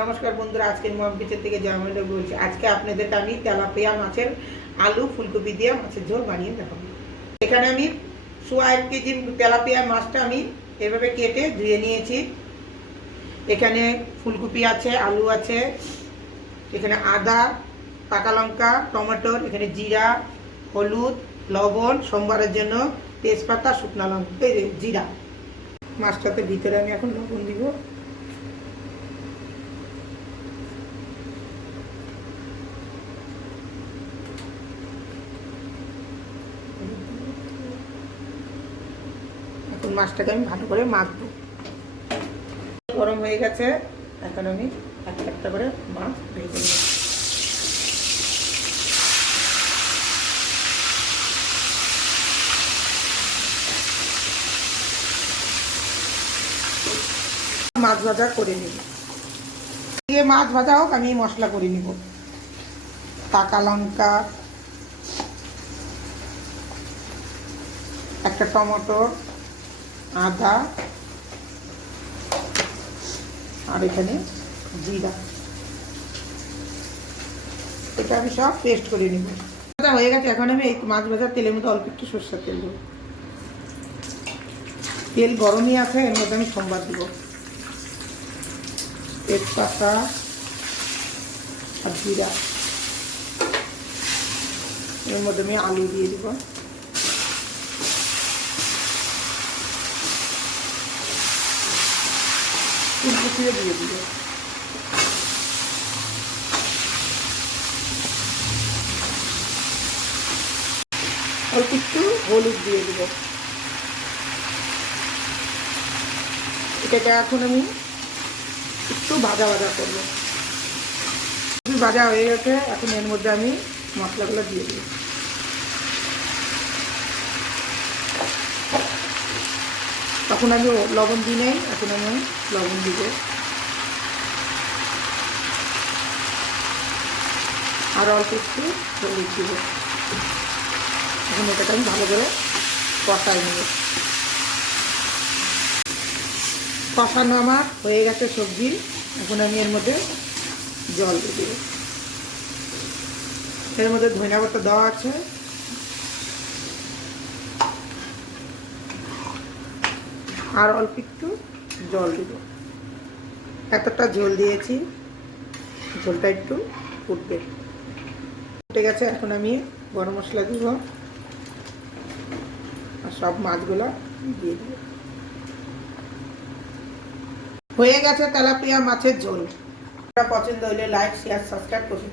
নমস্কার বন্ধুরা, আজকের মম কিচেন থেকে জয়মন্ডল বলছি। আজকে আপনাদেরকে আমি তেলাপিয়া মাছের আলু ফুলকপি দিয়ে মাছের ঝোল বানিয়ে দেখাবো। এখানে আমি 1.5 কেজি তেলাপিয়া মাছটা আমি এভাবে কেটে ধুয়ে নিয়েছি। এখানে ফুলকপি আছে, আলু আছে, এখানে আদা, পাকা লঙ্কা, টমেটোর, এখানে জিরা, হলুদ, লবণ, সোমবারের জন্য তেজপাতা, শুকনো লঙ্কা, জিরা। মাছটাতে ভিতরে আমি এখন লবণ দিব। এখন মাছটাকে আমি ভালো করে মাখবো। গরম হয়ে গেছে, এখন আমি একটা একটা করে মাছ ভেজে নেব। মাছ ভাজা করে নিব। মাছ ভাজা হোক, আমি মশলা করে নিব। পাকা লঙ্কা, একটা টমেটো, আদা, আর এখানে জিরা, এটা আমি সব পেস্ট করে নিব। হয়ে গেছে, এখন আমি এই মাছ ভাজার তেলের মধ্যে অল্প একটু সরষের তেল দেবো। তেল গরমই আছে, এর মধ্যে আমি সোমবার দিব। তেজপাতা আর জিরা, এর মধ্যে আমি আলু দিয়ে দিব। ফুলকপিও দিয়ে দিব। অল্প একটু হলুদ দিয়ে দিব। এটাকে এখন আমি একটু ভাজা ভাজা করবো। ভাজা হয়ে গেছে, এখন এর মধ্যে আমি মশলাগুলো দিয়ে দিব। তখন আমি লবণ দিই নাই, এখন আমি লবণ দিব। আর অল্প একটু হলুদ দিব। এখন এটাকে আমি ভালো করে কষাই নেব। কষানো আমার হয়ে গেছে সবজি। এখন আমি এর মধ্যে জল দিয়ে দেব। এর মধ্যে ধনিয়া পাতা দেওয়া আছে, আর অল্প একটু জল দিব। এতটা ঝোল দিয়েছি, ঝোলটা একটু ফুটবে। ফুটে গেছে, এখন আমি গরম মশলা দিব আর সব মাছগুলো দিয়ে দিব। হয়ে গেছে তেলাপিয়া মাছের ঝোল। পছন্দ হলে লাইক, শেয়ার, সাবস্ক্রাইব করুন।